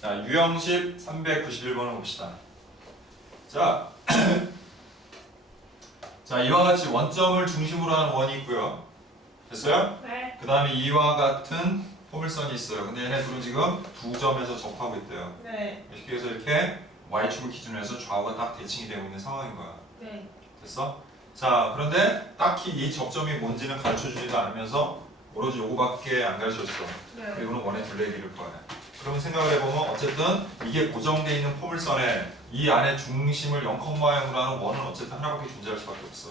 자, 유형식 391번을 봅시다. 자, 자 이와 같이 원점을 중심으로 하는 원이 있고요. 됐어요? 네. 그 다음에 이와 같은 포물선이 있어요. 근데 얘네 둘은 지금 두 점에서 접하고 있대요. 네. 이렇게 해서 이렇게 y축을 기준으로 해서 좌우가 딱 대칭이 되고 있는 상황인 거야. 네. 됐어? 자, 그런데 딱히 이 접점이 뭔지는 가르쳐주지도 않으면서 오로지 요거밖에 안 가르쳐줬어. 네. 그리고는 원의 둘레길일 거야. 그러면 생각을 해보면 어쨌든 이게 고정되어 있는 포물선에 이 안에 중심을 0,0으로 하는 원은 어쨌든 하나밖에 존재할 수밖에 없어.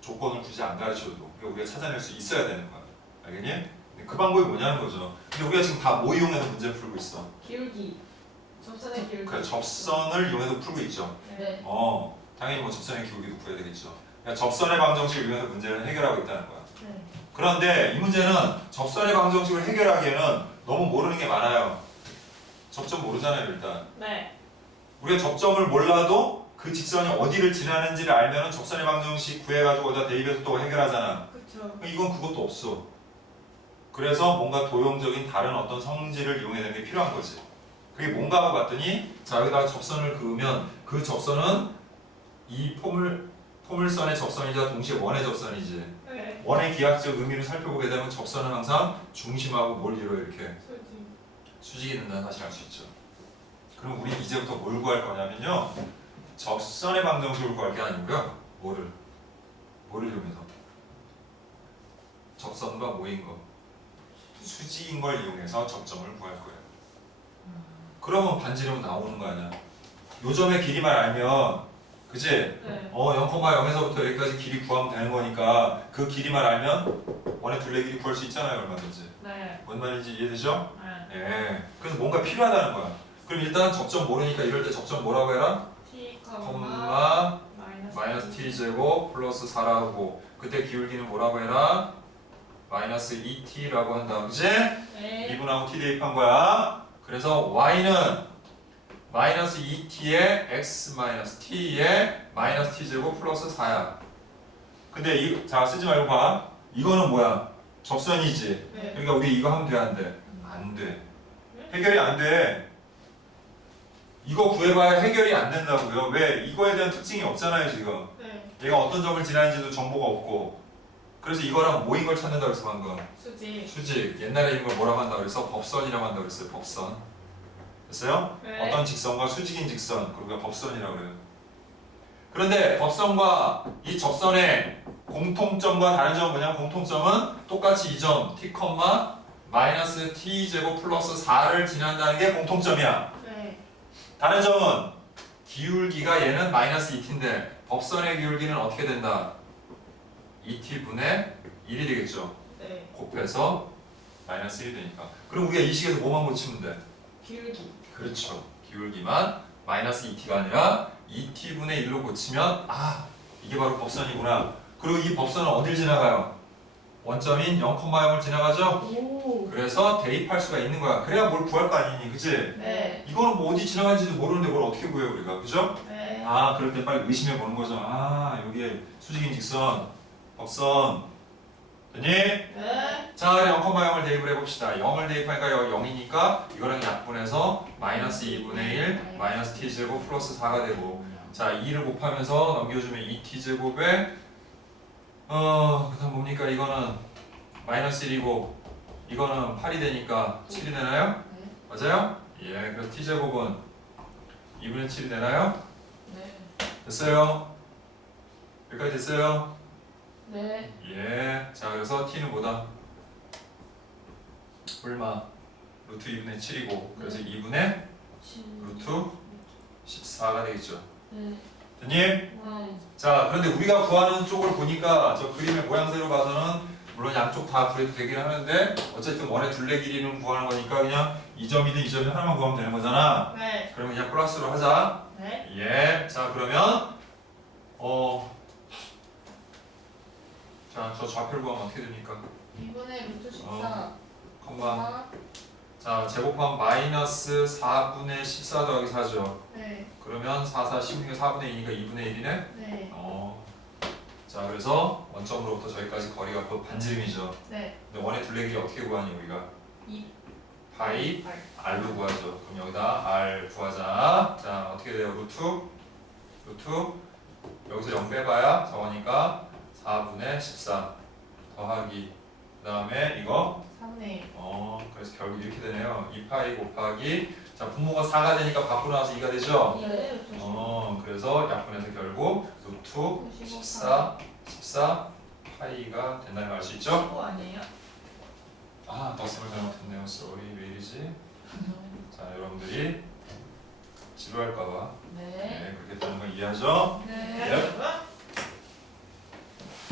조건을 굳이 안 가르쳐도 우리가 찾아낼 수 있어야 되는 거야. 알겠니? 그 방법이 뭐냐는 거죠. 근데 우리가 지금 다 뭐 이용해서 문제를 풀고 있어? 기울기. 접선의 기울기. 그래, 접선을 이용해서 풀고 있죠. 네. 어, 당연히 뭐 접선의 기울기도 구해야 되겠죠. 그러니까 접선의 방정식을 이용해서 문제를 해결하고 있다는 거야. 네. 그런데 이 문제는 접선의 방정식을 해결하기에는 너무 모르는 게 많아요. 접점 모르잖아요, 일단. 네. 우리가 접점을 몰라도 그 직선이 어디를 지나는지를 알면 접선의 방정식 구해가지고 어디다 대입해서 또 해결하잖아. 그쵸. 이건 그것도 없어. 그래서 뭔가 도용적인 다른 어떤 성질을 이용해야 되는 게 필요한 거지. 그게 뭔가 봤더니 자 여기다가 접선을 그으면 그 접선은 이 포물 포물선의 접선이자 동시에 원의 접선이지. 네. 원의 기하학적 의미를 살펴보게 되면 접선은 항상 중심하고 뭘 이뤄 이렇게. 수직이 된다는 사실 알 수 있죠. 그럼 우리 이제부터 뭘 구할 거냐면요. 접선의 방정식을 구할 게 아니고요. 뭐를? 뭐를 이용해서? 접선과 모인 거. 수직인 걸 이용해서 접점을 구할 거예요. 그러면 반지름은 나오는 거 아니야. 요점의 길이만 알면 그지? 네. 어 0,0에서부터 여기까지 길이 구하면 되는 거니까 그 길이만 알면 원의 둘레 길이 구할 수 있잖아요 얼마든지. 네. 뭔 말인지 이해되죠? 네. 예. 그래서 뭔가 필요하다는 거야. 그럼 일단 접점 모르니까 이럴 때 접점 뭐라고 해라? T, 콤마 마이너스, t 제곱 플러스 4라고 그때 기울기는 뭐라고 해라? 마이너스 2t라고 한다. 그지? 네. 2분하고 t 대입한 거야. 그래서 y는 마이너스 2t에 x 마이너스 t에 마이너스 t 제곱 플러스 4야. 근데 이, 자 쓰지 말고 봐. 이거는 뭐야? 접선이지. 네. 그러니까 우리 이거 하면 돼, 안 돼? 안 돼. 해결이 안 돼. 이거 구해봐야 해결이 안 된다고요. 왜? 이거에 대한 특징이 없잖아요, 지금. 네. 얘가 어떤 점을 지나는지도 정보가 없고. 그래서 이거랑 모인 걸 찾는다 그랬어, 방금. 수직. 수직. 옛날에 이런 걸 뭐라고 한다 그랬어? 법선이라고 한다 그랬어요, 법선. 됐어요? 네. 어떤 직선과 수직인 직선, 그리고 법선이라고 그래요. 그런데 법선과 이 접선의 공통점과 다른 점은 뭐냐면 공통점은 똑같이 이 점, t, 마이너스 t 제곱 플러스 4를 지난다는 게 공통점이야. 네. 다른 점은 기울기가 얘는 마이너스 2t인데 법선의 기울기는 어떻게 된다? 2t분의 1이 되겠죠. 네. 곱해서 마이너스 1이 되니까. 그럼 우리가 이 식에서 뭐만 고치면 돼? 기울기. 그렇죠. 기울기만 마이너스 2t가 아니라 2t분의 1로 고치면 아 이게 바로 법선이구나. 그리고 이 법선은 어딜 지나가요? 원점인 0,0을 지나가죠? 오. 그래서 대입할 수가 있는 거야. 그래야 뭘 구할 거 아니니, 그치? 네. 이거는 뭐 어디 지나가는지도 모르는데 뭘 어떻게 구해요, 우리가. 그죠? 네. 아, 그럴 때 빨리 의심해 보는 거죠. 아, 여기에 수직인 직선, 법선. 됐니? 네. 자, 0,0을 대입을 해봅시다. 0을 대입하니까 여기 0이니까 이거랑 약분해서 마이너스 2분의 1, 마이너스 t제곱 플러스 4가 되고 자, 2를 곱하면서 넘겨주면 2t제곱에 어, 그 다음 뭡니까? 이거는 마이너스 1이고 이거는 8이 되니까 7이 되나요? 네. 맞아요? 예, 그래서 t제곱은 2분의 7이 되나요? 네. 됐어요? 여기까지 됐어요? 네. 예. 자, 그래서 t는 뭐다? 얼마? 루트 2분의 7이고 그래서 2분의 루트 14가 되겠죠. 네. 됐니? 네. 자, 그런데 우리가 구하는 쪽을 보니까 저 그림의 모양새로 봐서는 물론 양쪽 다 구해도 되긴 하는데 어쨌든 원의 둘레 길이는 구하는 거니까 그냥 이 점이든 이 점이든 하나만 구하면 되는 거잖아. 네. 그러면 그냥 플러스로 하자. 네. 예. 자, 그러면 어 자, 저 좌표를 구하면 어떻게 됩니까? 2분의 루트 14. 어. 컴마. 자, 제곱하면 마이너스 4분의 14 더하기 4죠. 네. 그러면 4, 4, 16에 4분의 2니까 2분의 1이네? 네. 어. 자, 그래서 원점으로부터 저기까지 거리가 그 반지름이죠. 네. 근데 원의 둘레 길이 어떻게 구하니, 우리가? 2. 파이 r로 구하죠. 그럼 여기다 r 구하자. 자 어떻게 돼요? 루트 루트 여기서 0 빼봐야 저거니까 4분의 14 더하기 그 다음에 이거 3네. 어 그래서 결국 이렇게 되네요. 2파이 곱하기 자 분모가 4가 되니까 밖으로 나와서 2가 되죠. 네. 15. 어 그래서 약분해서 결국 루트 14 14 파이가 된다는 걸 알 수 있죠? 15 아니에요? 아 덧셈을 잘못했네요. 쏘리 왜 이러지? 자 여러분들이 지루할까봐 네. 네 그렇게 되는 걸 이해하죠? 네. 네.